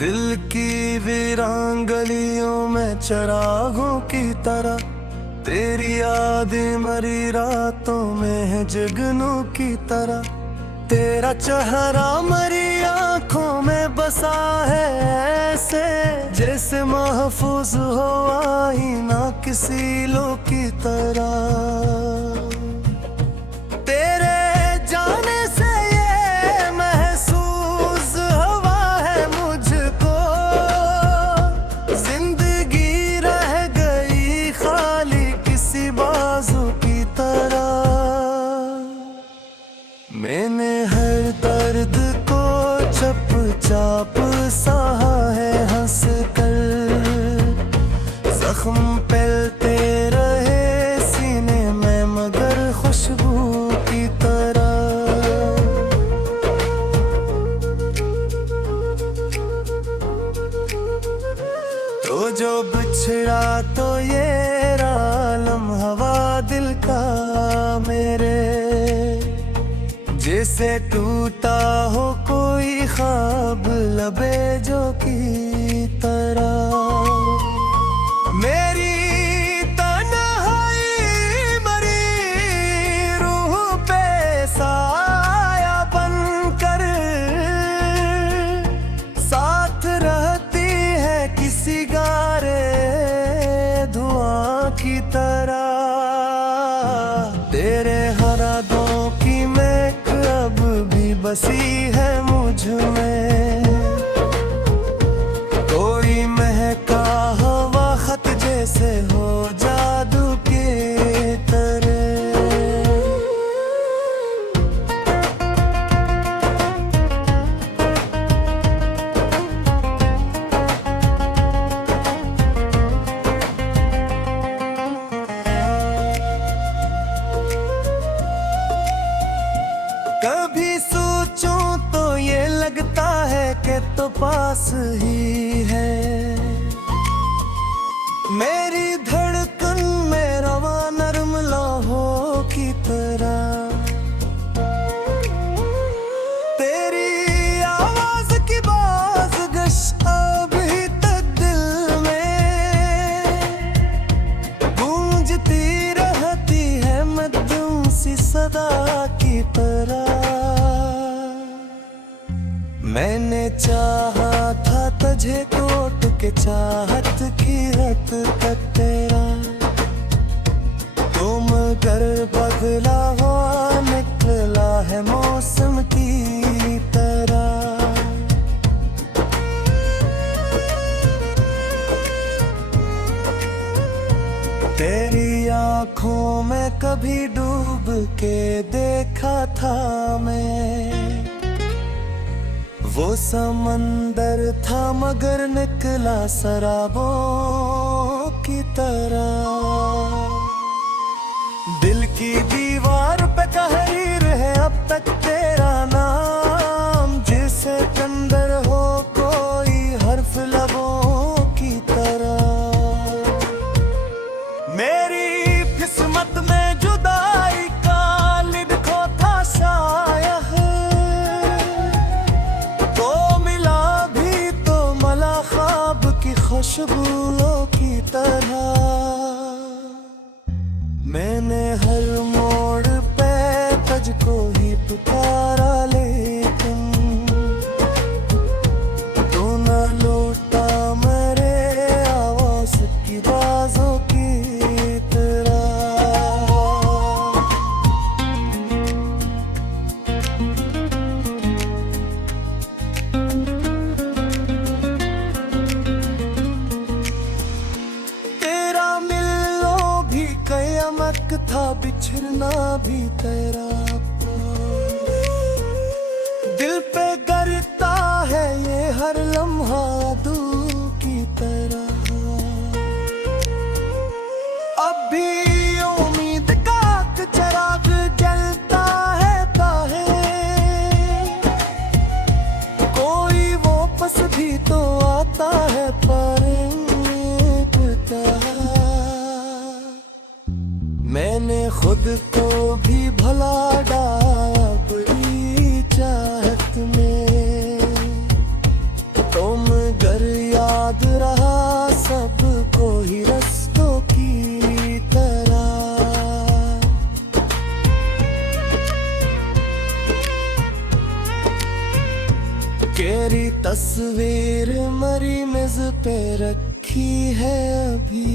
दिल की वीरान गलियों में चरागों की तरह तेरी यादें मरी रातों में है जुगनू की तरह। तेरा चेहरा मरी आंखों में बसा है ऐसे जैसे महफूज हो आईना किसी लो की तरह। तेरे जाने से ये महसूस हुआ है मुझको, जिंदगी रह गई खाली किसी बाजू की तरह। मैंने हर दर्द को चुपचाप सहा है हंस कर, जख्म फैलते रहे सीने में मगर खुशबू की तरह। तो जो बिछड़ा तो ये लम्हा दिल का मेरे, जैसे टूटा हो कोई ख्वाब लबे जो की तरह। मेरी तन्हाई मरी रूह पे साया बनकर साथ रहती है किसी गारे धुआं की तरह। तेरे हरादों की महक अब भी बसी है मुझ में, कोई महका हवा खत जैसे हो जादू की तरह। कभी सोचूं तो ये लगता है कि तो पास ही है, मेरी धड़कन में रवा नरम लौहों की तरह। तेरी आवाज की बाज़गश अभी तक दिल में गूंजती रहती है मध्यम सी सदा की तरह। मैंने चाहा था तुझे कोट के चाहत की रत तक तेरा, तुम घर बदला हुआ निकला है मौसम की तरह। तेरी आंखों में कभी डूब के देखा था मैं, वो समंदर था मगर निकला शराबों की तरह। दिल की दीवार पे तहरीर है अब तक तेरा नाम, जिसे कंदर हो कोई हर्फ लबों की तरह। मेरी किस्मत में जुदाई का लिखो था शायद, तो मिला भी तो मला ख्वाब की खुशबुओं की तरह। मैंने हर मोड़ पे तुझको ही पुकारा लेकिन तू न लौटा मेरे आवाज की बाजों की तरह। तेरा मिलना भी कयामत था, बिछड़ना भी तेरा दिल पे करता है ये हर लम्हा दू की तरह। अब भी उम्मीद का चिराग जलता है ताहे, कोई वापस भी तो आता है पर मैंने खुद को भी भला डाला बड़ी चाहत में। तुम तस्वीर मरी मेज पे रखी है अभी,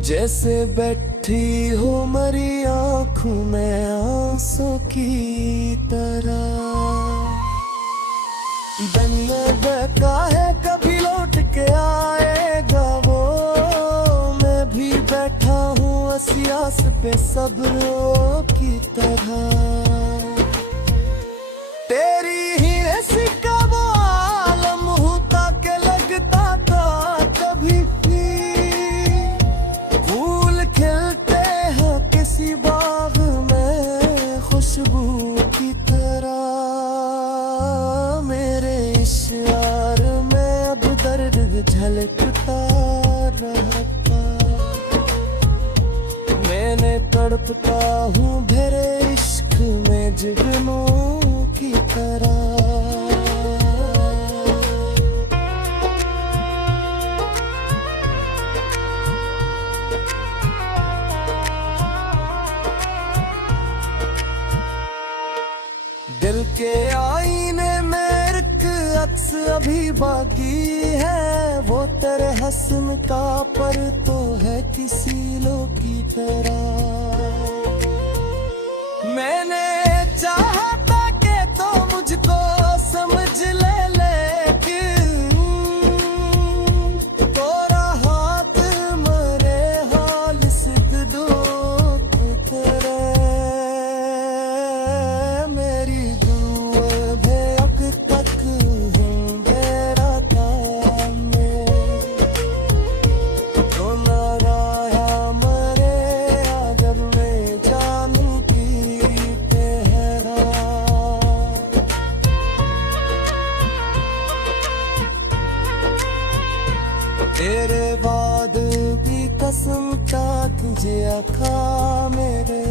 जैसे बैठी हो मरी आंखों में आंसू की तरह। दिन में बहका है कभी लौट के आएगा वो, मैं भी बैठा हूँ असियास पे सब्रों की तरह। तेरी ही ऐसी का वो आलम होता के लगता था कभी भी, फूल खिलते हैं किसी बाग में खुशबू की तरह। मेरे इश्यार में अब दर्द झलकता रहता, मैंने तड़पता हूँ मेरे इश्क में जुगनू की तरह। दिल के आईने में एक अक्स अभी बाकी है, वो तेरे हसन का पर तो है किसी लोग की तरह। मैंने चाहा था कि तो मुझको समझ ले, लेकिन तोरा हाथ मरे हाल सिद्ध दो तेरे। मेरी दुआ भेक तक हूँ बेरा में, तो नाराया मरे जब मैं जानू की पहरा। तेरे बाद भी कसम का तुझे आखा मेरे,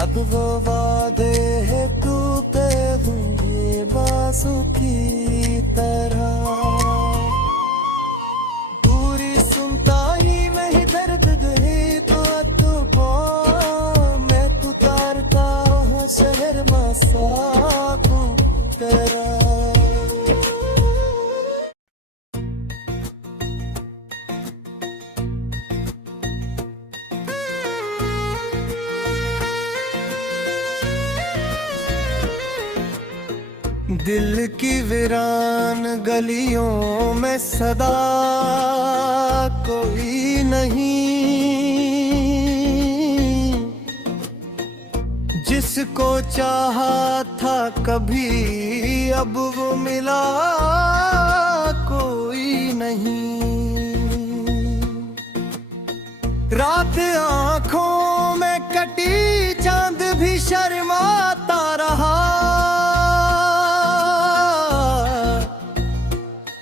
अब वो वादे है टूटे हुए बांसु की तरह। पूरी सुनता ही नहीं दर्द दही तो मैं तू तारता हूँ शहर मसाकू तेरा। दिल की वीरान गलियों में सदा कोई नहीं, जिसको चाहा था कभी अब वो मिला कोई नहीं। रात आंखों में कटी चांद भी शर्माता रहा,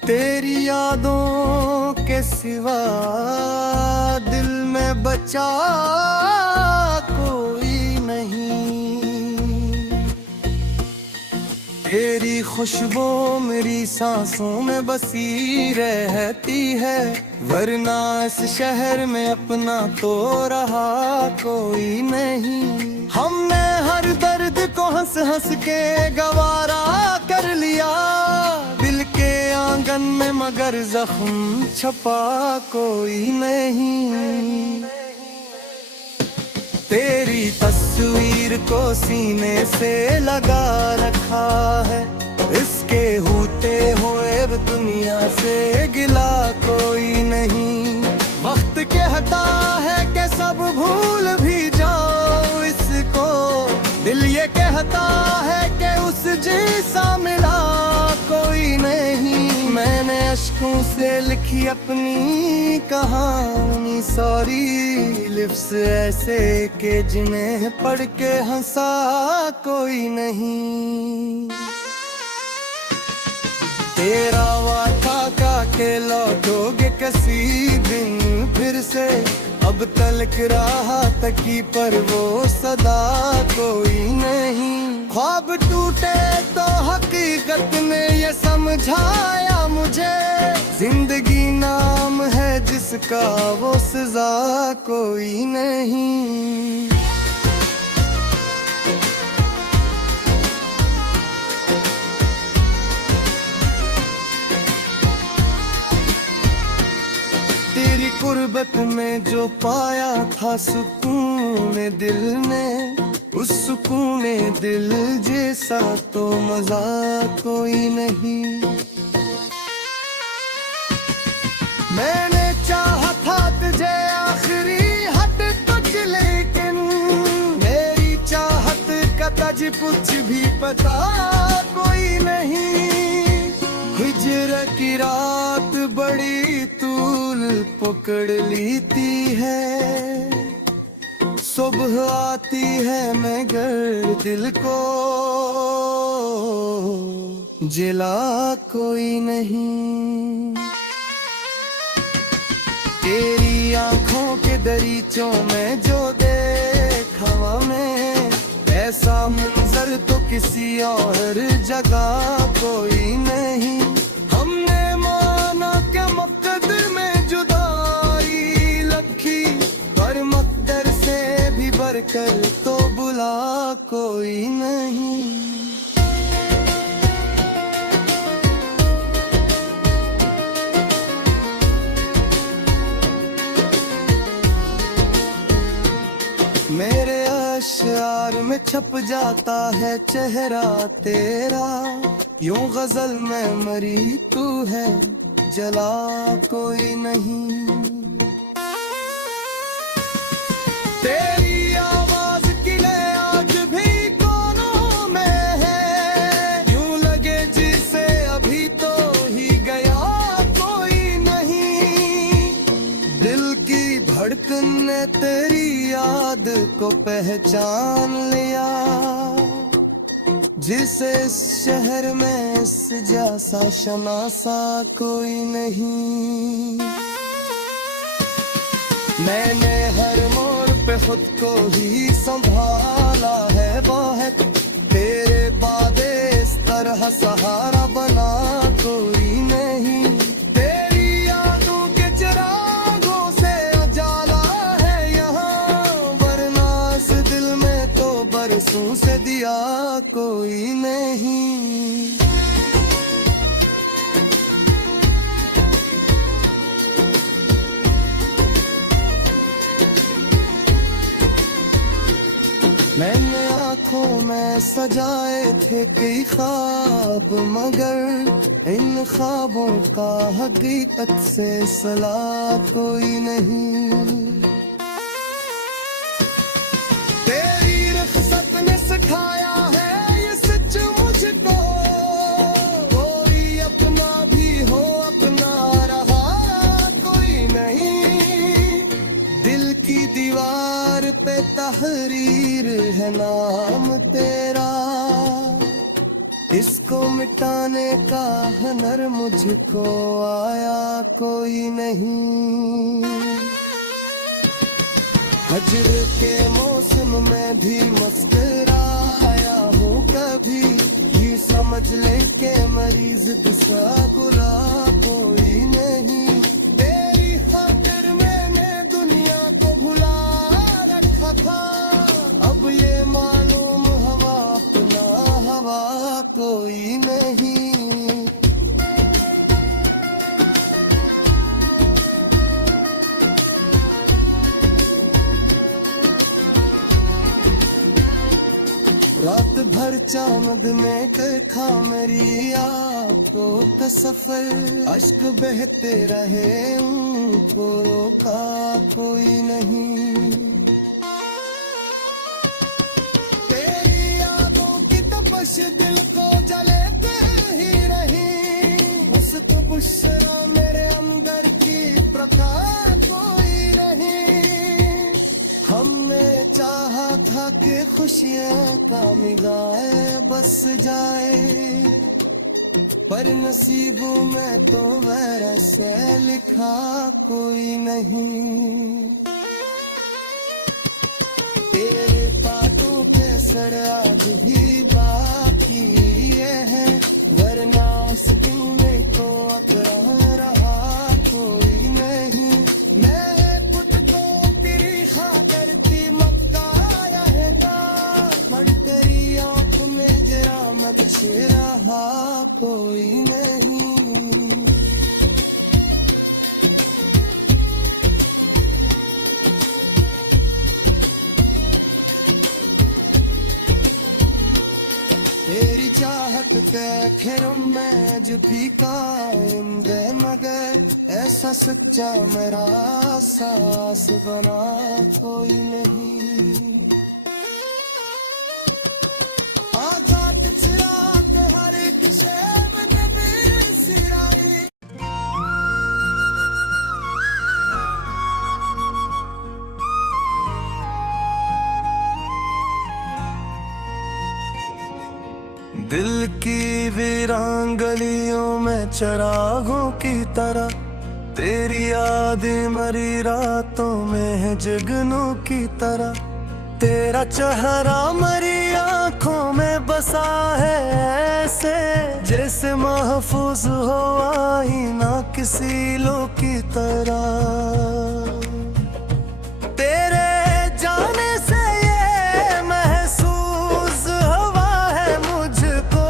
तेरी यादों के सिवा दिल में बचा कोई नहीं। तेरी खुशबू मेरी सांसों में बसी रहती है, वरना इस शहर में अपना तो रहा कोई नहीं। हमने हर दर्द को हंस हंस के गवारा कर लिया दिल के आंगन में, मगर जख्म छपा कोई नहीं। तेरी तस्वीर को सीने से लगा रखा है, इसके होते हुए दुनिया से गिला कोई नहीं। वक्त कहता है कि सब भूल भी जाओ इसको, दिल ये कहता है कि उस जैसा मिला कोई नहीं। मैंने अश्कों से लिखी अपनी कहानी, सॉरी लिप्स ऐसे के जिन्हें पढ़ के हंसा कोई नहीं। तेरा वादा का के लौटोगे किसी दिन फिर से, अब तलक रहा तकी पर वो सदा कोई नहीं। ख्वाब टूटे तो हकीकत ने ये समझाया मुझे, जिंदगी नाम है जिसका वो सजा कोई नहीं। तेरी कुर्बत में जो पाया था सुकून दिल ने, उस सुकून दिल जैसा तो मजा कोई नहीं। मैंने चाहा था तुझे आखिरी हद तक, लेकिन मेरी चाहत का तज कुछ भी पता कोई नहीं। हिजर की रात बड़ी तूल पकड़ लेती है, सुबह आती है मगर दिल को जिला कोई नहीं। तेरी आंखों के दरीचों में जो देखा मैं, ऐसा मंजर तो किसी और जगह कोई नहीं। हमने माना कि मुकद्दर में जुदाई लखी, पर मुकद्दर से भी बढ़कर तो बुला कोई नहीं। मेरे अशआर में छप जाता है चेहरा तेरा, यूं गजल में मरी तू है जला कोई नहीं। तेरी आवाज की लय आज भी कोनों में है, यूं लगे जिसे अभी तो ही गया कोई नहीं। दिल की धड़कन ने तेरी याद को पहचान लिया, जिसे इस शहर में इस जैसा शनासा कोई नहीं। मैंने हर मोड़ पे खुद को ही संभाला है बहुत, तेरे बाद इस तरह सहारा बना कोई नहीं। तेरी यादों के चिरागों से उजाला है यहाँ, वरना इस दिल में तो बरसों से दिया कोई नहीं। मैंने आँखों में सजाए थे कई ख्वाब, मगर इन ख्वाबों का हकीकत से सिला कोई नहीं। तेरी रुखसत ने सिखाया है ये सच मुझको, कोई अपना भी हो अपना रहा कोई नहीं। दिल की दीवार पे तहरीर है नाम तेरा, इसको मिटाने का हुनर मुझको आया कोई नहीं। हजर के मौसम में भी मुस्कुराया हूँ कभी, ये समझ ले के मरीज सा बुला कोई नहीं। तेरी खातिर मैंने दुनिया को भुला रखा था, अब ये मालूम हवा अपना हवा कोई नहीं। रात भर चांद में देखा मेरी आपको का सफर, अश्क बहते रहे उनको रोका कोई नहीं। तेरी यादों की तपश दिल को जलेते ही रही, उसको बुशरा मेरे अंदर की प्रकाश कोई नहीं। हमने चाहा था कि खुशियाँ का मिगाए बस जाए, पर नसीबों में तो वैसे लिखा कोई नहीं। तेरे बातों के सर आज भी बाकी है, वरना उस दिन में तो अपना रहा कोई नहीं। मैं खुद को तेरी खातिर थी मक्का रहना, बड़ तेरी आँख में जरा मत रहा कोई नहीं। फिर मैं जो भी कायम गए न गए, ऐसा सच्चा मेरा सास बना कोई नहीं। आजाद चिराग हर एक शैब नबी सिराई। दिल की वीरान गलियों में चिरागों की तरह, तेरी यादें मरी रातों में है जुगनू की तरह। तेरा चेहरा मरी आंखों में बसा है ऐसे, जैसे महफूज हो आईना किसी लो की तरह। तेरे जाने से ये महसूस हुआ है मुझको,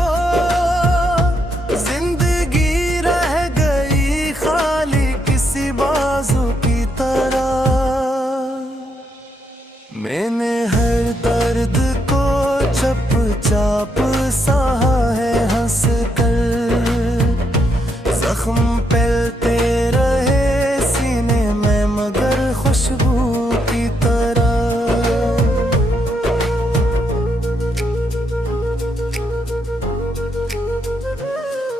जिंदगी रह गई खाली किसी बाजू की तरह। मैंने हर दर्द को चुपचाप सहा है हंस कर, जख्म फैलते रहे सीने में मगर खुशबू की तरह।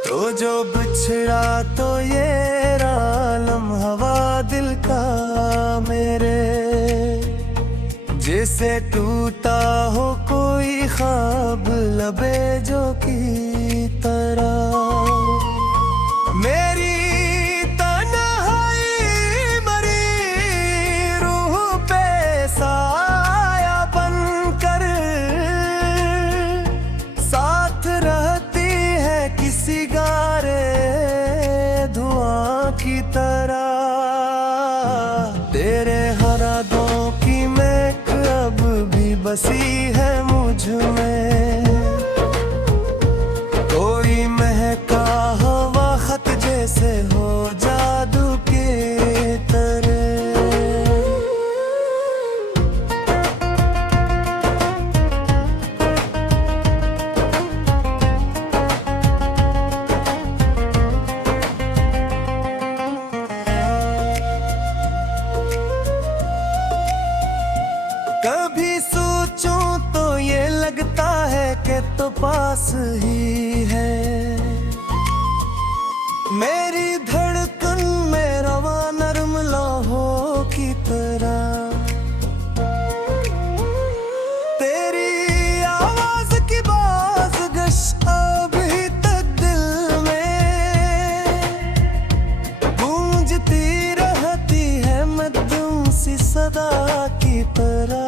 तो जो बिछड़ा तो ये लम्हा दिल का मेरे, जैसे टूटा हो कोई ख्वाब लबे जो की तरह। मेरी तन्हाई मरी रूह पे साया बनकर, साथ रहती है किसी गारे धुआं की तरह। तेरे हरादों की महक अब भी बसी है मुझ में, कोई महका हवा खत जैसे हो जादू के तरह। कभी सोचूं तो ये लगता है कि तो पास ही है, मेरी धड़कन में रवा नरम लौहों की तरह। तेरी आवाज की बाज़गश अभी तक दिल में गूंजती रहती है मध्यम सी सदा की तरह।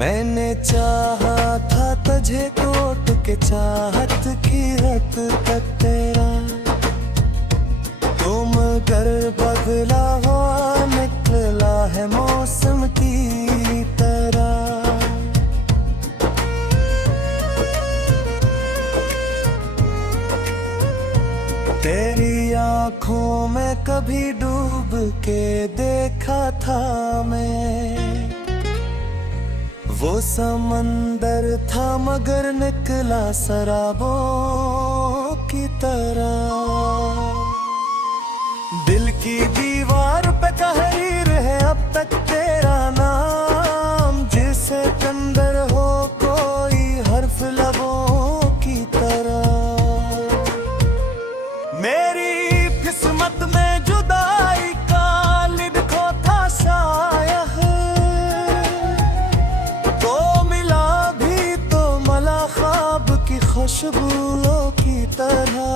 मैंने चाहा था तुझे कोट के चाहत की रत तक तेरा, तुम घर बदला हुआ निकला है मौसम की तरह। तेरी आँखों में कभी डूब के देखा था मैं, वो समंदर था मगर निकला शराबों की तरह। दिल की दीवार पे तहरीर है अब तक तेरा नाम, जिसे कंदर हो कोई हर्फ लबों की तरह। मेरी किस्मत में जुदाई का लिखो था शायद, तो मिला भी तो मला ख्वाब की खुशबुओं की तरह।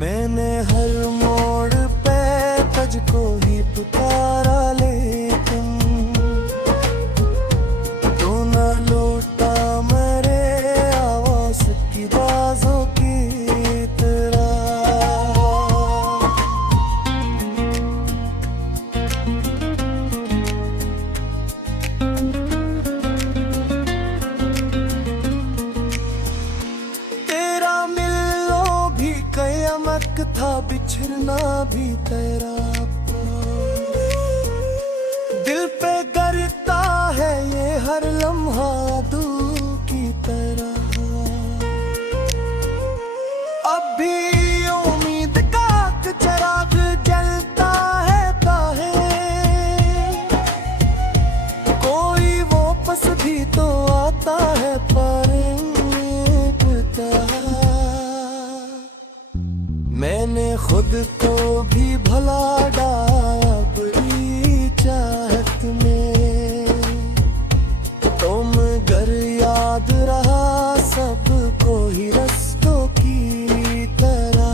मैंने हर मोड़ पे तुझको ही पुकारा, लेकिन तू न लौटा मेरे आवाज की बाजों की तरह। तेरा मिलना भी कयामत था, बिछड़ना भी तेरा दिल पे करता है ये हर लम्हा दूर। मैंने खुद को भी भुला डाला अपनी चाहत में। तुम घर याद रहा सबको ही रस्तों की तरह।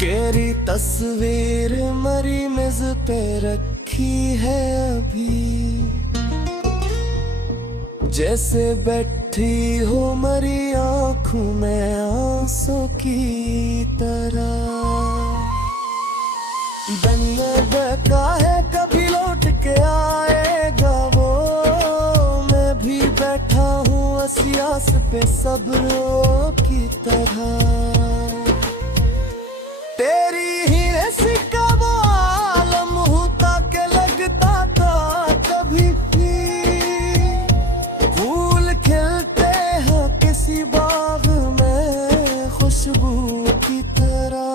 तेरी तस्वीर मरी मेज पे रखी है अभी, जैसे बैठी हो मरी आंखों में आंसू की तरह। दिन बका है कभी लौट के आएगा वो, मैं भी बैठा हूँ असियास पे सब्रों की तरह। तेरी ही ऐसी का वो आलम होता के लगता था कभी भी। फूल खिलते हैं किसी बाग में खुशबू की तरह।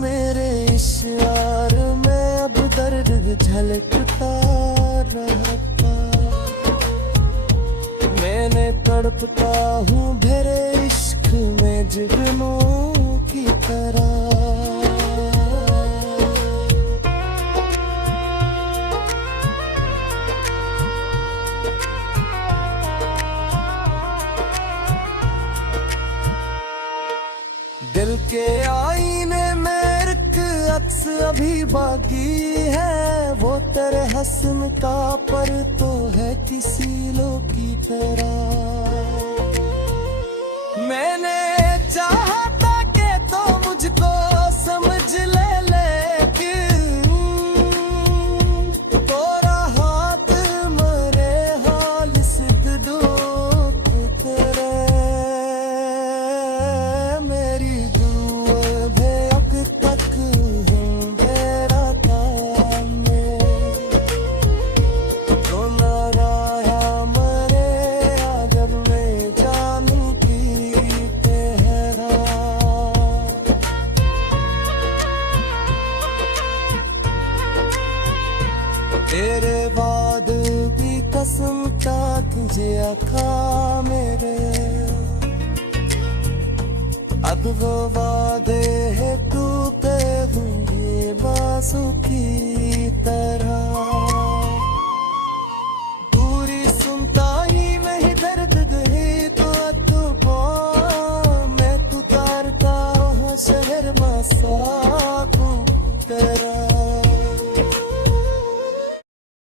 मेरे इशार में अब दर्द झलकता रहता। मैंने तड़पता हूँ भरे इश्क में जुगनू की तरह। दिल के आईने में एक अक्स अभी बाकी है, वो तेरे हस्न का पर तो है किसी लोग की तरह। मैंने चाहा था कि तो मुझको समझ ले, लेकिन तोरा हाथ मरे हाल सिद्ध दुख तेरे। मेरी दुआ बेअक तक हूँ बेरा तामे, तो नाराया मरे अगर मैं जानू की तेरा। तेरे बाद भी कसम था तुझे आखा मेरे, अब वो वादे है टूटे हुए बांसुरी की तरह।